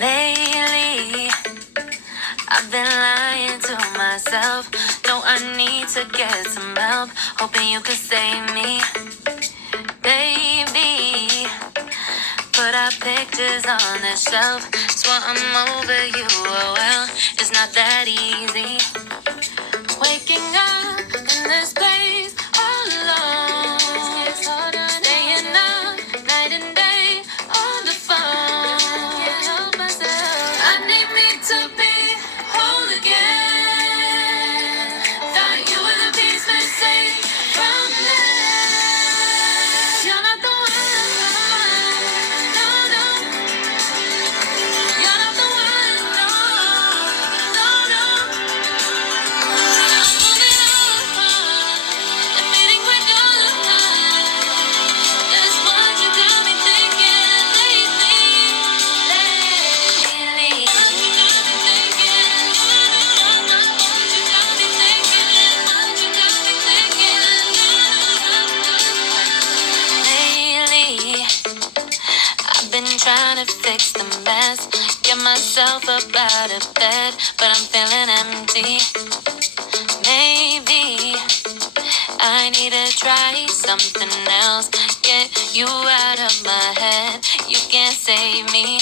Lately, I've been lying to myself. No, I need to get some help. Hoping you could save me. Baby, put our pictures on the shelf. Swear I'm over you, oh well, it's not that easy. Waking up in this place all alone. Staying up night and day on the phone. Can't help myself. I need me to be whole again. Thought you were the piece missing from this. You're not the one. No, no. You're not the one. No, no, no. I'm moving on. Admitting we're done. That's what you got me thinking lately. Lately, I've been trying to fix the mess, get myself up out of bed, but I'm feeling empty. Maybe I need to try something else, get you out of my head. You can't save me.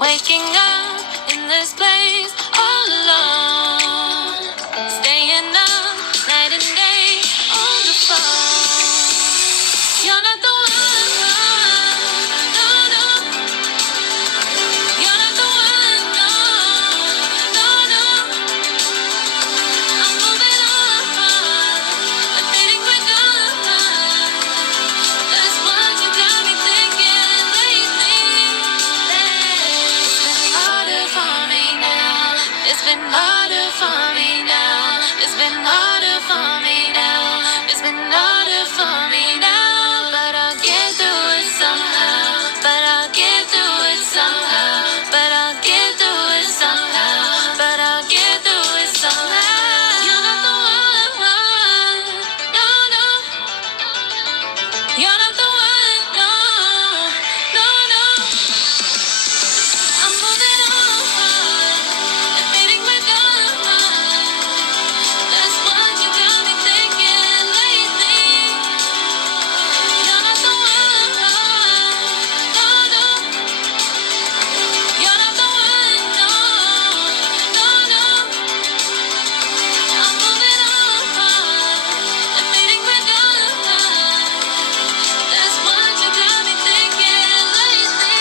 Waking up in this place all alone, staying up night and day on the phone. You're not the one. No, no. You're not the one. No, no, no. I'm moving on. Admitting we're done. That's what you got me thinking lately. It's been harder for me now. It's been harder for me now. It's been harder for me now. It's been harder for me now. But I'll get through it somehow. But I'll get through it somehow. But I'll get through it somehow. But I'll get through it somehow. You're not the one. No, no. You're not the one. No, no, no. I'm moving on, admitting we're done. That's what you got me thinking lately. You're not the one. No, no. You're not the one. No, no, no. I'm moving on, admitting we're done. That's what you got me thinking lately.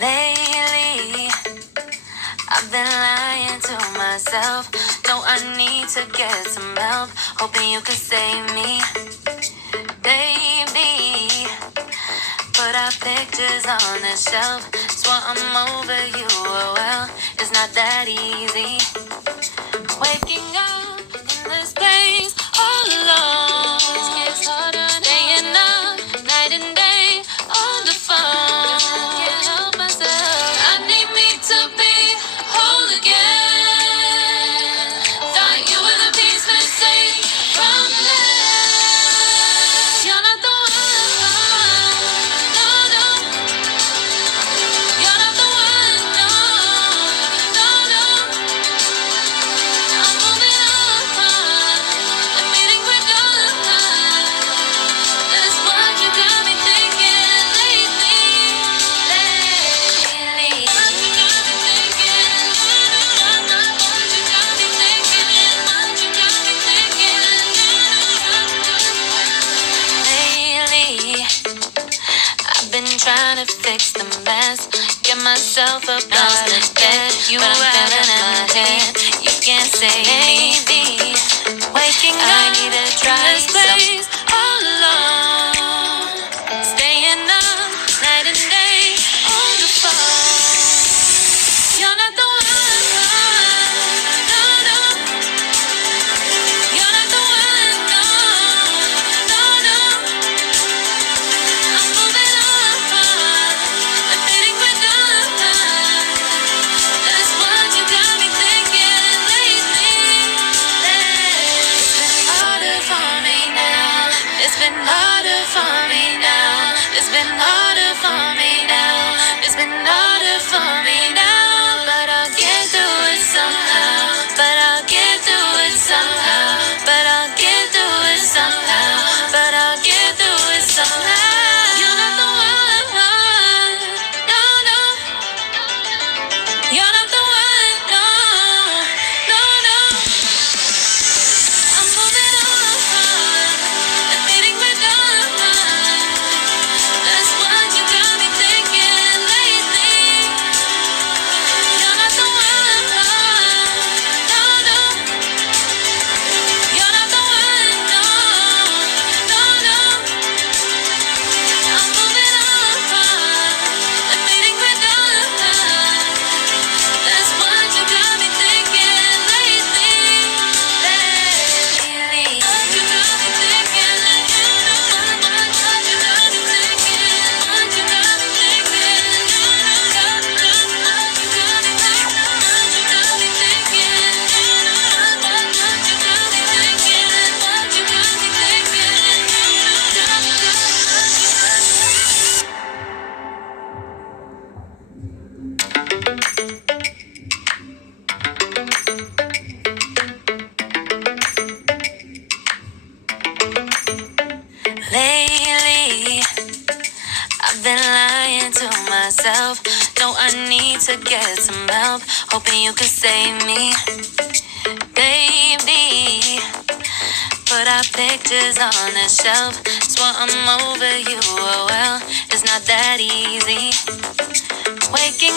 Lately, I've been lying to myself. No, I need to get some help. Hoping you could save me. Baby, put our pictures on the shelf. Swear I'm over you, oh well, it's not that easy. Waking up in this place all alone. Staying up night and day on the phone. Can't help myself. I need me to be whole again. Thought you were the piece missing from this. You're not the one. No, no. You're not the one. No, no, no. I'm moving on. myself up on the bed. You but I'm feeling in my head. You can't say maybe. Waking up, I need to try this place all alone. Staying up night and day on the phone. You're not the one, no, no. You're not the one, no, no, no. I'm moving on, I'm fading with done. That's what you got me thinking lately. It's been harder for me now. It's been harder for me now. It's been harder for me now. It's been harder for me now. But I'll get through it somehow. But I'll get through it somehow. But I'll get through it somehow. But I'll get through it somehow. You're not the one. No, no. You're not the one. No, no, no. I'm moving on. I'm fading with done. That's what you got me thinking lately. You're not the one. No, no. You're not the one. No, no, no. I'm moving on. I'm fading with done. That's what you got me thinking lately. Lately. What you got me thinking. What you got me thinking. What you got me thinking. What you got me thinking. What you got me thinking. What you got me thinking. What you got me Lately, I've been lying to myself. No, I need to get some help. Hoping you could save me, baby. Put our pictures on the shelf. Swear I'm over you, oh well. It's not that easy. Waking